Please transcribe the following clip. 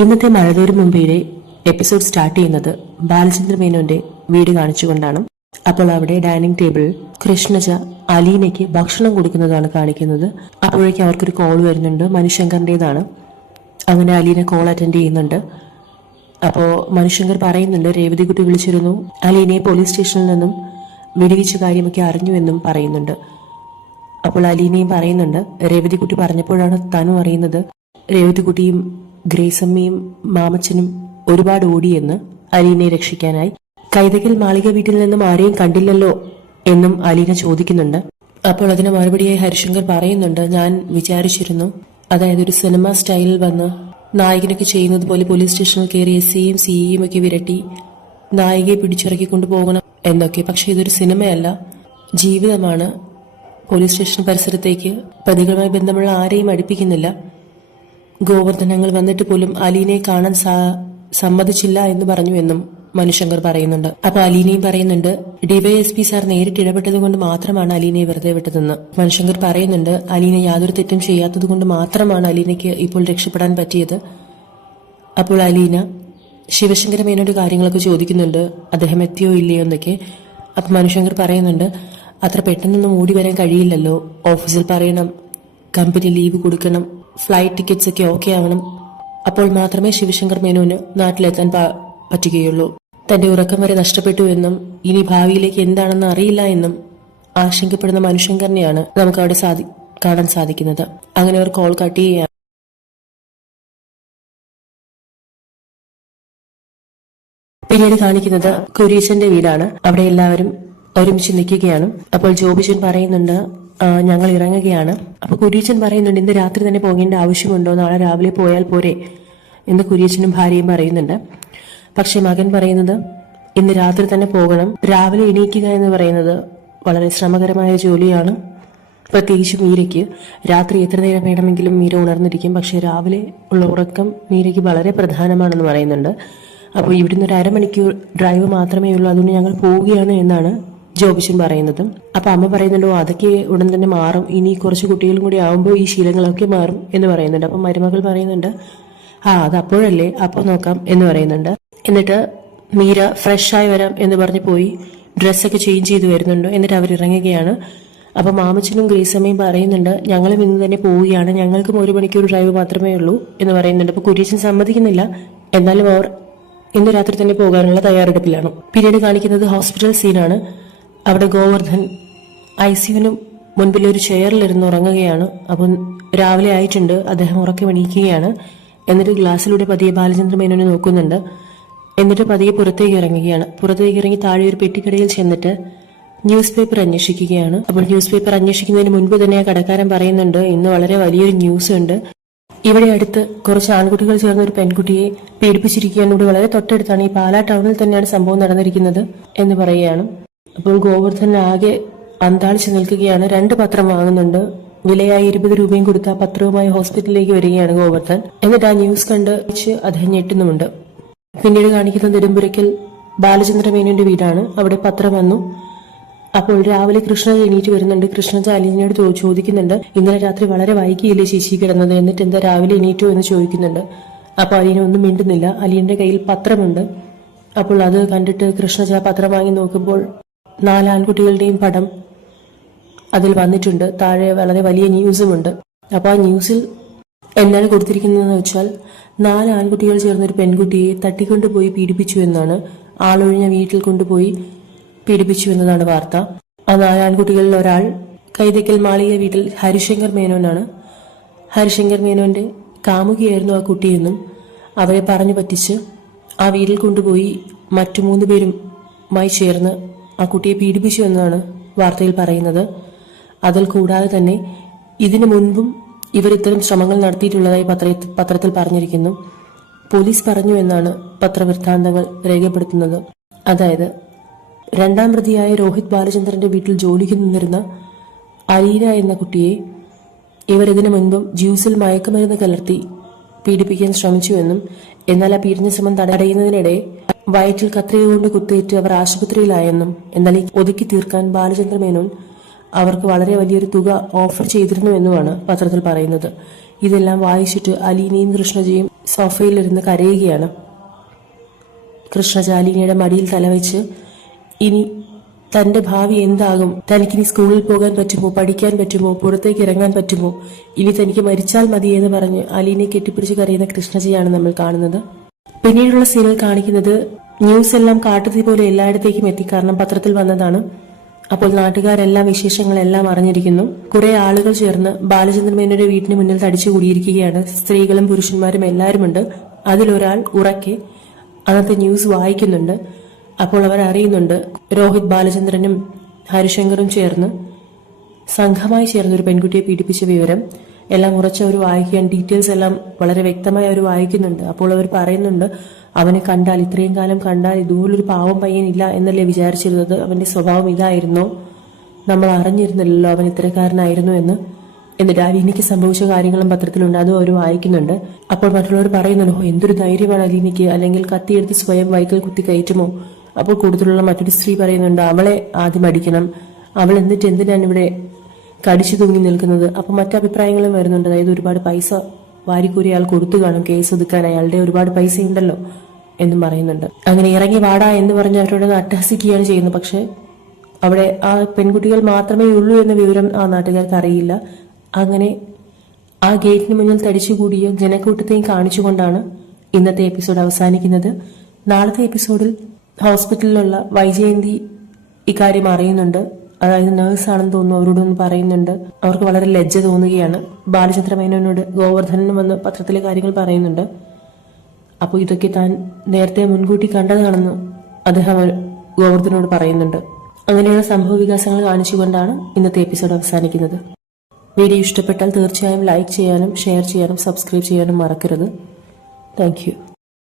ഇന്നത്തെ മഴതോരും മുംബൈയിലെ episode start ചെയ്യുന്നത് ബാലചന്ദ്ര മേനോന്റെ വീട് കാണിച്ചുകൊണ്ടാണ്. അപ്പോൾ അവിടെ ഡൈനിങ് ടേബിളിൽ കൃഷ്ണജ അലീനയ്ക്ക് ഭക്ഷണം കൊടുക്കുന്നതാണ് കാണിക്കുന്നത്. അപ്പോഴേക്കും അവർക്കൊരു കോൾ വരുന്നുണ്ട്, മനുശങ്കറിന്റേതാണ്. അങ്ങനെ അലീന കോൾ അറ്റൻഡ് ചെയ്യുന്നുണ്ട്. അപ്പോൾ മനുശങ്കർ പറയുന്നുണ്ട്, രേവതികുട്ടി വിളിച്ചിരുന്നു, അലീനയെ പോലീസ് സ്റ്റേഷനിൽ നിന്നും വിടുവിച്ച കാര്യമൊക്കെ അറിഞ്ഞുവെന്നും പറയുന്നുണ്ട്. അപ്പോൾ അലീനയും പറയുന്നുണ്ട്, രേവതികുട്ടി പറഞ്ഞപ്പോഴാണ് താനും അറിയുന്നത് രേവതികുട്ടിയും ഗ്രേസമ്മയും മാമച്ചനും ഒരുപാട് ഓടിയെന്ന് അലീനയെ രക്ഷിക്കാനായി. കൈതക്കൽ മാളിക വീട്ടിൽ നിന്നും ആരെയും കണ്ടില്ലല്ലോ എന്നും അലീന ചോദിക്കുന്നുണ്ട്. അപ്പോൾ അതിന് മറുപടിയായി ഹരിശങ്കർ പറയുന്നുണ്ട്, ഞാൻ വിചാരിച്ചിരുന്നു, അതായത് ഒരു സിനിമ സ്റ്റൈലിൽ വന്ന് നായകനൊക്കെ ചെയ്യുന്നത് പോലെ പോലീസ് സ്റ്റേഷനിൽ കയറി എസ്.ഐയും സിഇയും ഒക്കെ വിരട്ടി നായികയെ പിടിച്ചിറക്കി കൊണ്ടുപോകണം എന്നൊക്കെ. പക്ഷെ ഇതൊരു സിനിമയല്ല, ജീവിതമാണ്. പോലീസ് സ്റ്റേഷൻ പരിസരത്തേക്ക് പ്രതികളുമായി ബന്ധമുള്ള ആരെയും അടുപ്പിക്കുന്നില്ല. ഗോവർദ്ധനങ്ങൾ വന്നിട്ട് പോലും അലീനയെ കാണാൻ സമ്മതിച്ചില്ല എന്ന് പറഞ്ഞു എന്നും മനുശങ്കർ പറയുന്നുണ്ട്. അപ്പൊ അലീനയും പറയുന്നുണ്ട്, ഡിവൈഎസ്പി സാർ നേരിട്ട് ഇടപെട്ടത് കൊണ്ട് മാത്രമാണ് അലീനയെ വെറുതെ വിട്ടതെന്ന്. മനുശങ്കർ പറയുന്നുണ്ട്, അലീന യാതൊരു തെറ്റും ചെയ്യാത്തത് കൊണ്ട് മാത്രമാണ് അലീനയ്ക്ക് ഇപ്പോൾ രക്ഷപ്പെടാൻ പറ്റിയത്. അപ്പോൾ അലീന ശിവശങ്കര മേനോന്റെ കാര്യങ്ങളൊക്കെ ചോദിക്കുന്നുണ്ട്, അദ്ദേഹം എത്തിയോ ഇല്ലയോ എന്നൊക്കെ. അപ്പൊ മനുശങ്കർ പറയുന്നുണ്ട്, അത്ര പെട്ടെന്നൊന്നും ഓടി വരാൻ കഴിയില്ലല്ലോ, ഓഫീസിൽ പറയണം, കമ്പനി ലീവ് കൊടുക്കണം, ഫ്ലൈറ്റ് ടിക്കറ്റ്സ് ഒക്കെ ഓക്കെ ആവണം. അപ്പോൾ മാത്രമേ ശിവശങ്കർ മേനോന് നാട്ടിലെത്താൻ പറ്റുകയുള്ളൂ. തന്റെ ഉറക്കം വരെ നഷ്ടപ്പെട്ടു എന്നും ഇനി ഭാവിയിലേക്ക് എന്താണെന്ന് അറിയില്ല എന്നും ആശങ്കപ്പെടുന്ന മനുശങ്കറിനെയാണ് നമുക്ക് അവിടെ കാണാൻ സാധിക്കുന്നത്. അങ്ങനെ അവർ കോൾ കട്ട് ചെയ്യുകയാണ്. പിന്നീട് കാണിക്കുന്നത് കുര്യച്ചന്റെ വീടാണ്. അവിടെ എല്ലാവരും ഒരുമിച്ച് നിൽക്കുകയാണ്. അപ്പോൾ ജോബിച്ചൻ പറയുന്നുണ്ട്, ഞങ്ങൾ ഇറങ്ങുകയാണ്. അപ്പൊ കുര്യച്ചൻ പറയുന്നുണ്ട്, ഇന്ന് രാത്രി തന്നെ പോകേണ്ട ആവശ്യമുണ്ടോ, നാളെ രാവിലെ പോയാൽ പോരെ എന്ന് കുര്യച്ചനും ഭാര്യയും പറയുന്നുണ്ട്. പക്ഷെ മകൻ പറയുന്നത്, ഇന്ന് രാത്രി തന്നെ പോകണം. രാവിലെ എണീക്കുക എന്ന് പറയുന്നത് വളരെ ശ്രമകരമായ ജോലിയാണ്. പ്രത്യേകിച്ച് മീരയ്ക്ക് രാത്രി എത്ര നേരം വേണമെങ്കിലും മീര ഉണർന്നിരിക്കും. പക്ഷെ രാവിലെ ഉള്ള ഉറക്കം മീരയ്ക്ക് വളരെ പ്രധാനമാണെന്ന് പറയുന്നുണ്ട്. അപ്പോൾ ഇവിടുന്ന് ഒരു അരമണിക്കൂർ ഡ്രൈവ് മാത്രമേ ഉള്ളൂ, അതുകൊണ്ട് ഞങ്ങൾ പോവുകയാണ് എന്നാണ് ജോബിച്ചൻ പറയുന്നത്. അപ്പൊ അമ്മ പറയുന്നുണ്ടോ, അതൊക്കെ ഉടൻ തന്നെ മാറും, ഇനി കുറച്ച് കുട്ടികളും കൂടി ആവുമ്പോൾ ഈ ശീലങ്ങളൊക്കെ മാറും എന്ന് പറയുന്നുണ്ട്. അപ്പൊ മരുമകൾ പറയുന്നുണ്ട്, അത് അപ്പോഴല്ലേ, അപ്പോൾ നോക്കാം എന്ന് പറയുന്നുണ്ട്. എന്നിട്ട് മീര ഫ്രഷ് ആയി വരാം എന്ന് പറഞ്ഞ് പോയി ഡ്രസ്സൊക്കെ ചേഞ്ച് ചെയ്ത് വരുന്നുണ്ട്. എന്നിട്ട് അവർ ഇറങ്ങുകയാണ്. അപ്പൊ മാമച്ചനും ഗ്രേസമ്മയും പറയുന്നുണ്ട്, ഞങ്ങളും ഇന്ന് തന്നെ പോവുകയാണ്, ഞങ്ങൾക്കും 1 മണിക്കൂർ ഡ്രൈവ് മാത്രമേ ഉള്ളൂ എന്ന് പറയുന്നുണ്ട്. അപ്പൊ കുര്യച്ചൻ സമ്മതിക്കുന്നില്ല, എന്നാലും അവർ ഇന്ന് രാത്രി തന്നെ പോകാനുള്ള തയ്യാറെടുപ്പിലാണ്. പിന്നീട് കാണിക്കുന്നത് ഹോസ്പിറ്റൽ സീനാണ്. അവിടെ ഗോവർദ്ധൻ ICUവിന് മുൻപിൽ ഒരു ചെയറിലിരുന്ന് ഉറങ്ങുകയാണ്. അപ്പം രാവിലെ ആയിട്ടുണ്ട്, അദ്ദേഹം ഉറക്കെ എണീക്കുകയാണ്. എന്നിട്ട് ഗ്ലാസ്സിലൂടെ പതിയെ ബാലചന്ദ്ര മേനോനെ നോക്കുന്നുണ്ട്. എന്നിട്ട് പതിയെ പുറത്തേക്ക് ഇറങ്ങുകയാണ്. പുറത്തേക്ക് ഇറങ്ങി താഴെ ഒരു പെട്ടിക്കടയിൽ ചെന്നിട്ട് ന്യൂസ് പേപ്പർ അന്വേഷിക്കുകയാണ്. അപ്പോൾ ന്യൂസ് പേപ്പർ അന്വേഷിക്കുന്നതിന് മുൻപ് തന്നെ ആ കടക്കാരൻ പറയുന്നുണ്ട്, ഇന്ന് വളരെ വലിയൊരു ന്യൂസ് ഉണ്ട്. ഇവിടെ അടുത്ത് കുറച്ച് ആൺകുട്ടികൾ ചേർന്ന ഒരു പെൺകുട്ടിയെ പീഡിപ്പിച്ചിരിക്കുകയാണ്. ഇവിടെ വളരെ തൊട്ടടുത്താണ്, ഈ പാലാ ടൗണിൽ തന്നെയാണ് സംഭവം നടന്നിരിക്കുന്നത് എന്ന് പറയുകയാണ്. അപ്പോൾ ഗോവർദ്ധൻ ആകെ അന്താളിച്ച് നിൽക്കുകയാണ്. 2 പത്രം വാങ്ങുന്നുണ്ട്. വിലയായി 20 രൂപയും കൊടുത്ത ആ പത്രവുമായി ഹോസ്പിറ്റലിലേക്ക് വരികയാണ് ഗോവർദ്ധൻ. എന്നിട്ട് ആ ന്യൂസ് കണ്ട് അദ്ദേഹം ഞെട്ടുന്നുമുണ്ട്. പിന്നീട് കാണിക്കുന്നത് നെടുമ്പുരയ്ക്കൽ ബാലചന്ദ്ര മേനോന്റെ വീടാണ്. അവിടെ പത്രം വന്നു. അപ്പോൾ രാവിലെ കൃഷ്ണജ എണീറ്റ് വരുന്നുണ്ട്. കൃഷ്ണജ അലീനയോട് ചോദിക്കുന്നുണ്ട്, ഇന്നലെ രാത്രി വളരെ വൈകിയില്ലേ ചേച്ചി കിടന്നത്, എന്നിട്ട് എന്താ രാവിലെ എണീറ്റോ എന്ന് ചോദിക്കുന്നുണ്ട്. അപ്പൊ അലീന ഒന്നും മിണ്ടുന്നില്ല. അലീനയുടെ കയ്യിൽ പത്രമുണ്ട്. അപ്പോൾ അത് കണ്ടിട്ട് കൃഷ്ണജ പത്രം വാങ്ങി നോക്കുമ്പോൾ 4 ആൺകുട്ടികളുടെയും പടം അതിൽ വന്നിട്ടുണ്ട്. താഴെ വളരെ വലിയ ന്യൂസുമുണ്ട്. അപ്പൊ ആ ന്യൂസിൽ എന്താണ് കൊടുത്തിരിക്കുന്നതെന്ന് വെച്ചാൽ, 4 ആൺകുട്ടികൾ ചേർന്ന ഒരു പെൺകുട്ടിയെ തട്ടിക്കൊണ്ടുപോയി പീഡിപ്പിച്ചു എന്നാണ്. ആളൊഴിഞ്ഞ വീട്ടിൽ കൊണ്ടുപോയി പീഡിപ്പിച്ചു എന്നതാണ് വാർത്ത. ആ 4 ആൺകുട്ടികളിൽ ഒരാൾ കൈതക്കൽ മാളിക വീട്ടിൽ ഹരിശങ്കർ മേനോനാണ്. ഹരിശങ്കർ മേനോന്റെ കാമുകിയായിരുന്നു ആ കുട്ടിയെന്നും അവരെ പറഞ്ഞു പറ്റിച്ച് ആ വീട്ടിൽ കൊണ്ടുപോയി മറ്റു 3 പേരുമായി ചേർന്ന് ആ കുട്ടിയെ പീഡിപ്പിച്ചു എന്നാണ് വാർത്തയിൽ പറയുന്നത്. അതിൽ കൂടാതെ തന്നെ ഇതിനു മുൻപും ഇവർ ഇത്തരം ശ്രമങ്ങൾ നടത്തിയിട്ടുള്ളതായി പത്രത്തിൽ പറഞ്ഞിരിക്കുന്നു. പോലീസ് പറഞ്ഞു എന്നാണ് പത്രവൃത്താന്തങ്ങൾ രേഖപ്പെടുത്തുന്നത്. അതായത് 2ാം പ്രതിയായ രോഹിത് ബാലചന്ദ്രന്റെ വീട്ടിൽ ജോലിക്ക് നിന്നിരുന്ന അലീന എന്ന കുട്ടിയെ ഇവർ ഇതിനു മുൻപും ജ്യൂസിൽ മയക്കുമരുന്ന് കലർത്തി പീഡിപ്പിക്കാൻ ശ്രമിച്ചുവെന്നും, എന്നാൽ ആ പീഡന ശ്രമം തടയുന്നതിനിടെ വയറ്റിൽ കത്രിക കൊണ്ട് കുത്തേറ്റ് അവർ ആശുപത്രിയിലായെന്നും, എന്നാൽ ഒതുക്കി തീർക്കാൻ ബാലചന്ദ്ര മേനോൻ അവർക്ക് വളരെ വലിയൊരു തുക ഓഫർ ചെയ്തിരുന്നു എന്നുമാണ് പത്രത്തിൽ പറയുന്നത്. ഇതെല്ലാം വായിച്ചിട്ട് അലീനയും കൃഷ്ണജയും സോഫയിലിരുന്ന് കരയുകയാണ്. കൃഷ്ണ ശാലിനിയുടെ മടിയിൽ തലവെച്ച് ഇനി തന്റെ ഭാവി എന്താകും, തനിക്കിനി സ്കൂളിൽ പോകാൻ പറ്റുമോ, പഠിക്കാൻ പറ്റുമോ, പുറത്തേക്ക് ഇറങ്ങാൻ പറ്റുമോ, ഇനി തനിക്ക് മരിച്ചാൽ മതി എന്ന് പറഞ്ഞ് അലീനെ കെട്ടിപ്പിടിച്ച് കരയുന്ന കൃഷ്ണജിയാണ് നമ്മൾ കാണുന്നത്. പിന്നീടുള്ള സീനിൽ കാണിക്കുന്നത് ന്യൂസ് എല്ലാം കാട്ടുതീ പോലെ എല്ലായിടത്തേക്കും എത്തി. കാരണം പത്രത്തിൽ വന്നതാണ്. അപ്പോൾ നാട്ടുകാരെല്ലാം വിശേഷങ്ങളെല്ലാം അറിഞ്ഞിരിക്കുന്നു. കുറെ ആളുകൾ ചേർന്ന് ബാലചന്ദ്രൻ മേനോന്റെ വീട്ടിന് മുന്നിൽ തടിച്ചുകൂടിയിരിക്കുകയാണ്. സ്ത്രീകളും പുരുഷന്മാരും എല്ലാവരുമുണ്ട്. അതിലൊരാൾ ഉറക്കെ അന്നത്തെ ന്യൂസ് വായിക്കുന്നുണ്ട്. അപ്പോൾ അവർ അറിയുന്നുണ്ട് രോഹിത് ബാലചന്ദ്രനും ഹരിശങ്കറും ചേർന്ന് സംഘമായി ചേർന്ന് ഒരു പെൺകുട്ടിയെ പീഡിപ്പിച്ച വിവരം എല്ലാം ഉറച്ച് അവർ വായിക്കാൻ, ഡീറ്റെയിൽസ് എല്ലാം വളരെ വ്യക്തമായി അവർ വായിക്കുന്നുണ്ട്. അപ്പോൾ അവർ പറയുന്നുണ്ട് അവനെ കണ്ടാൽ, ഇത്രയും കാലം കണ്ടാൽ ഇതുപോലൊരു പാവം പയ്യനില്ല എന്നല്ലേ വിചാരിച്ചിരുന്നത്, അവന്റെ സ്വഭാവം ഇതായിരുന്നോ, നമ്മൾ അറിഞ്ഞിരുന്നില്ലല്ലോ അവൻ ഇത്തരക്കാരനായിരുന്നു എന്ന്. എന്നിട്ട് അലീനയ്ക്ക് സംഭവിച്ച കാര്യങ്ങളും പത്രത്തിലുണ്ട്, അതും അവർ വായിക്കുന്നുണ്ട്. അപ്പോൾ മറ്റുള്ളവർ പറയുന്നുണ്ടോ എന്തൊരു ധൈര്യമാണ് അലീനയ്ക്ക്, അല്ലെങ്കിൽ കത്തിയെടുത്ത് സ്വയം വൈക്കൽ കുത്തി കയറ്റുമോ. അപ്പോൾ കൂടുതലുള്ള മറ്റൊരു സ്ത്രീ പറയുന്നുണ്ട് അവളെ ആദ്യം അടിക്കണം, അവൾ എന്നിട്ട് എന്തിനാണ് ഇവിടെ കടിച്ചു തൂങ്ങി നിൽക്കുന്നത്. അപ്പൊ മറ്റഭിപ്രായങ്ങളും വരുന്നുണ്ട്. അതായത് ഒരുപാട് പൈസ വാരിക്കൂരി അയാൾ കൊടുത്തു കാണും കേസ് ഒതുക്കാൻ, അയാളുടെ ഒരുപാട് പൈസ ഉണ്ടല്ലോ എന്നും പറയുന്നുണ്ട്. അങ്ങനെ ഇറങ്ങി വാടാ എന്ന് പറഞ്ഞ് അവരോട് അട്ടഹസിക്കുകയാണ് ചെയ്യുന്നത്. പക്ഷെ അവിടെ ആ പെൺകുട്ടികൾ മാത്രമേ ഉള്ളൂ എന്ന വിവരം ആ നാട്ടുകാർക്ക് അറിയില്ല. അങ്ങനെ ആ ഗേറ്റിന് മുന്നിൽ തടിച്ചുകൂടിയ ജനക്കൂട്ടത്തെയും കാണിച്ചുകൊണ്ടാണ് ഇന്നത്തെ എപ്പിസോഡ് അവസാനിക്കുന്നത്. നാളത്തെ എപ്പിസോഡിൽ ഹോസ്പിറ്റലിലുള്ള വൈജയന്തി ഇക്കാര്യം അറിയുന്നുണ്ട്. അതായത് നേഴ്സാണെന്ന് തോന്നുന്നു, അവരോടൊന്ന് പറയുന്നുണ്ട്. അവർക്ക് വളരെ ലജ്ജ തോന്നുകയാണ്. ബാലചന്ദ്ര മേനോനോട് ഗോവർദ്ധനും വന്ന് പത്രത്തിലെ കാര്യങ്ങൾ പറയുന്നുണ്ട്. അപ്പോൾ ഇതൊക്കെ താൻ നേരത്തെ മുൻകൂട്ടി കണ്ടതാണെന്ന് അദ്ദേഹം ഗോവർദ്ധനോട് പറയുന്നുണ്ട്. അങ്ങനെയുള്ള സംഭവ വികാസങ്ങൾ കാണിച്ചുകൊണ്ടാണ് ഇന്നത്തെ എപ്പിസോഡ് അവസാനിക്കുന്നത്. വീഡിയോ ഇഷ്ടപ്പെട്ടാൽ തീർച്ചയായും ലൈക്ക് ചെയ്യാനും ഷെയർ ചെയ്യാനും സബ്സ്ക്രൈബ് ചെയ്യാനും മറക്കരുത്. Thank you.